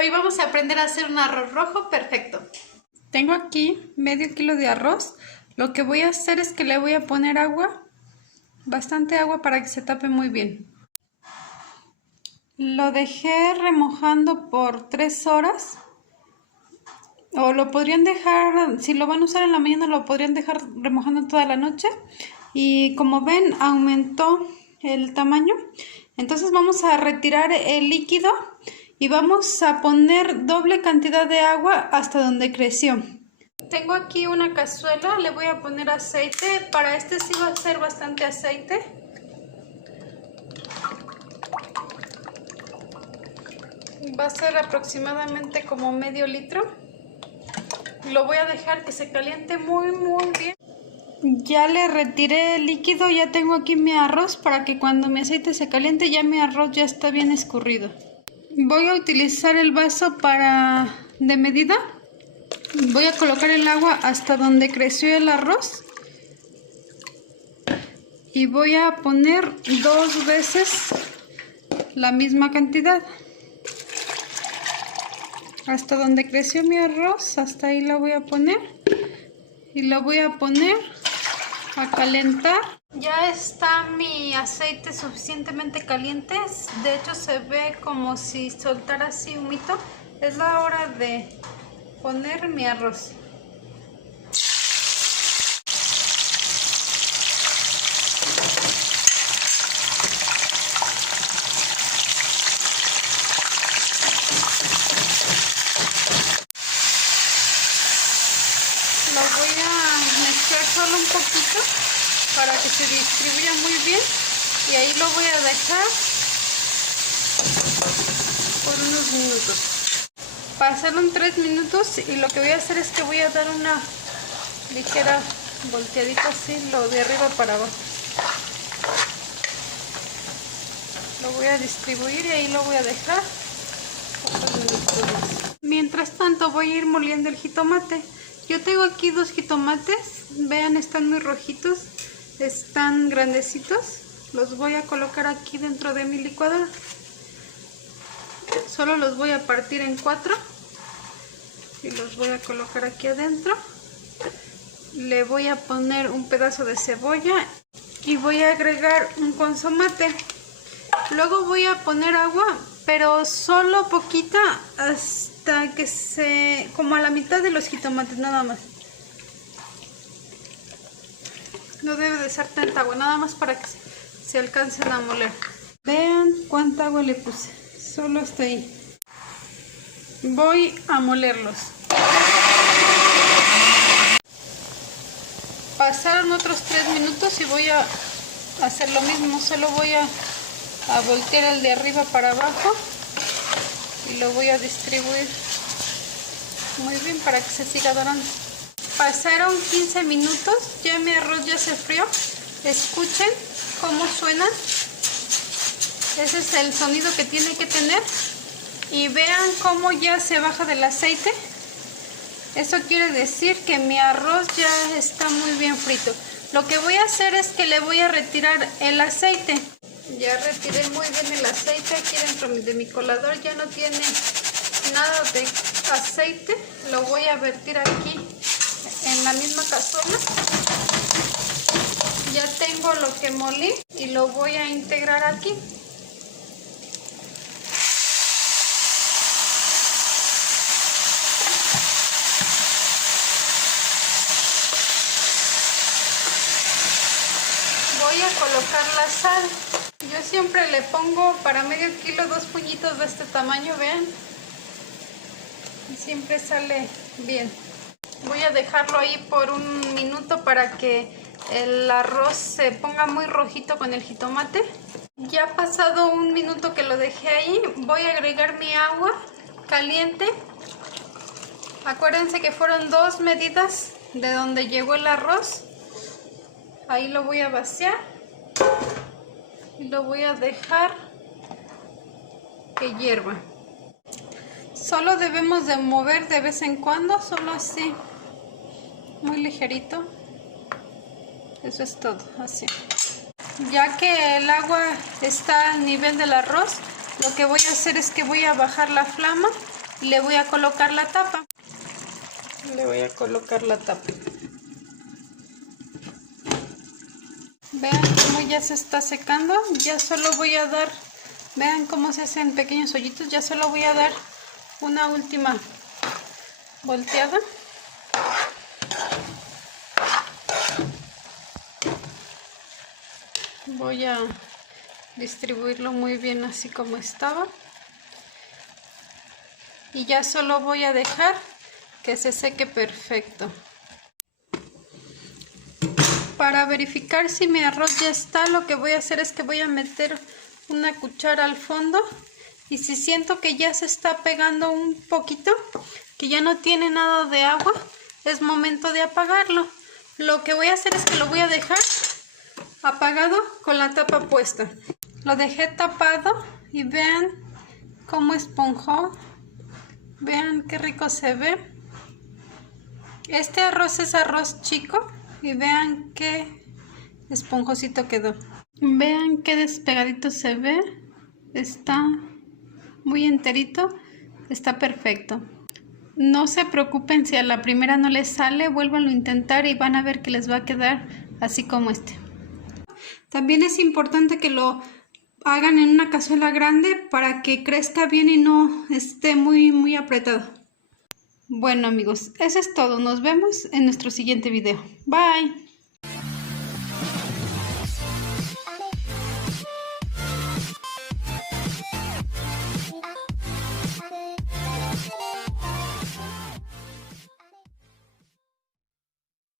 Hoy vamos a aprender a hacer un arroz rojo perfecto. Tengo aquí medio kilo de arroz. Lo que voy a hacer es que le voy a poner agua, bastante agua para que se tape muy bien. Lo dejé remojando por 3 horas. O lo podrían dejar, si lo van a usar en la mañana, lo podrían dejar remojando toda la noche. Y como ven, aumentó el tamaño. Entonces vamos a retirar el líquido y vamos a poner doble cantidad de agua hasta donde creció. Tengo aquí una cazuela, le voy a poner aceite. Para este sí va a ser bastante aceite. Va a ser aproximadamente como medio litro. Lo voy a dejar que se caliente muy bien. Ya le retiré el líquido, ya tengo aquí mi arroz para que cuando mi aceite se caliente ya mi arroz ya está bien escurrido. Voy a utilizar el vaso de medida. Voy a colocar el agua hasta donde creció el arroz. Y voy a poner 2 veces la misma cantidad. Hasta donde creció mi arroz, hasta ahí lo voy a poner. Y lo voy a poner a calentar. Ya está mi aceite suficientemente caliente. De hecho se ve como si soltara así humito. Es la hora de poner mi arroz. Lo voy a mezclar solo un poquito para que se distribuya muy bien y ahí lo voy a dejar por unos minutos. Pasaron 3 minutos y lo que voy a hacer es que voy a dar una ligera volteadita así, lo de arriba para abajo. Lo voy a distribuir y ahí lo voy a dejar otros minutos más. Mientras tanto voy a ir moliendo el jitomate. Yo tengo aquí 2 jitomates, vean, están muy rojitos, están grandecitos. Los voy a colocar aquí dentro de mi licuadora. Solo los voy a partir en 4 y los voy a colocar aquí adentro. Le voy a poner un pedazo de cebolla y voy a agregar un consomate. Luego voy a poner agua, pero solo poquita, hasta que como a la mitad de los jitomates nada más. No debe de ser tanta agua, nada más para que se alcancen a moler. Vean cuánta agua le puse, solo hasta ahí. Voy a molerlos. Pasaron otros 3 minutos y voy a hacer lo mismo, solo voy a voltear el de arriba para abajo y lo voy a distribuir muy bien para que se siga dorando. Pasaron 15 minutos, ya mi arroz ya se frió. Escuchen cómo suena. Ese es el sonido que tiene que tener. Y vean cómo ya se baja del aceite. Eso quiere decir que mi arroz ya está muy bien frito. Lo que voy a hacer es que le voy a retirar el aceite. Ya retiré muy bien el aceite. Aquí dentro de mi colador ya no tiene nada de aceite. Lo voy a vertir aquí en la misma cazuela. Ya tengo lo que molí y lo voy a integrar aquí. Voy a colocar la sal. Yo siempre le pongo para medio kilo 2 puñitos de este tamaño, vean. Y siempre sale bien. Voy a dejarlo ahí por 1 minuto para que el arroz se ponga muy rojito con el jitomate. Ya ha pasado 1 minuto que lo dejé ahí. Voy a agregar mi agua caliente. Acuérdense que fueron 2 medidas de donde llegó el arroz. Ahí lo voy a vaciar y lo voy a dejar que hierva. Solo debemos de mover de vez en cuando, solo así, muy ligerito. Eso es todo, así. Ya que el agua está al nivel del arroz, lo que voy a hacer es que voy a bajar la flama y le voy a colocar la tapa. Le voy a colocar la tapa. Vean cómo ya se está secando. Ya solo voy a dar, vean cómo se hacen pequeños hoyitos. Ya solo voy a dar una última volteada. Voy a distribuirlo muy bien así como estaba. Y ya solo voy a dejar que se seque perfecto. Para verificar si mi arroz ya está, lo que voy a hacer es que voy a meter una cuchara al fondo. Y si siento que ya se está pegando un poquito, que ya no tiene nada de agua, es momento de apagarlo. Lo que voy a hacer es que lo voy a dejar apagado con la tapa puesta. Lo dejé tapado y vean cómo esponjó. Vean qué rico se ve. Este arroz es arroz chico y vean qué esponjosito quedó. Vean qué despegadito se ve. Está muy enterito. Está perfecto. No se preocupen si a la primera no les sale, vuélvanlo a intentar y van a ver que les va a quedar así como este. También es importante que lo hagan en una cazuela grande para que crezca bien y no esté muy apretado. Bueno amigos, eso es todo. Nos vemos en nuestro siguiente video. Bye.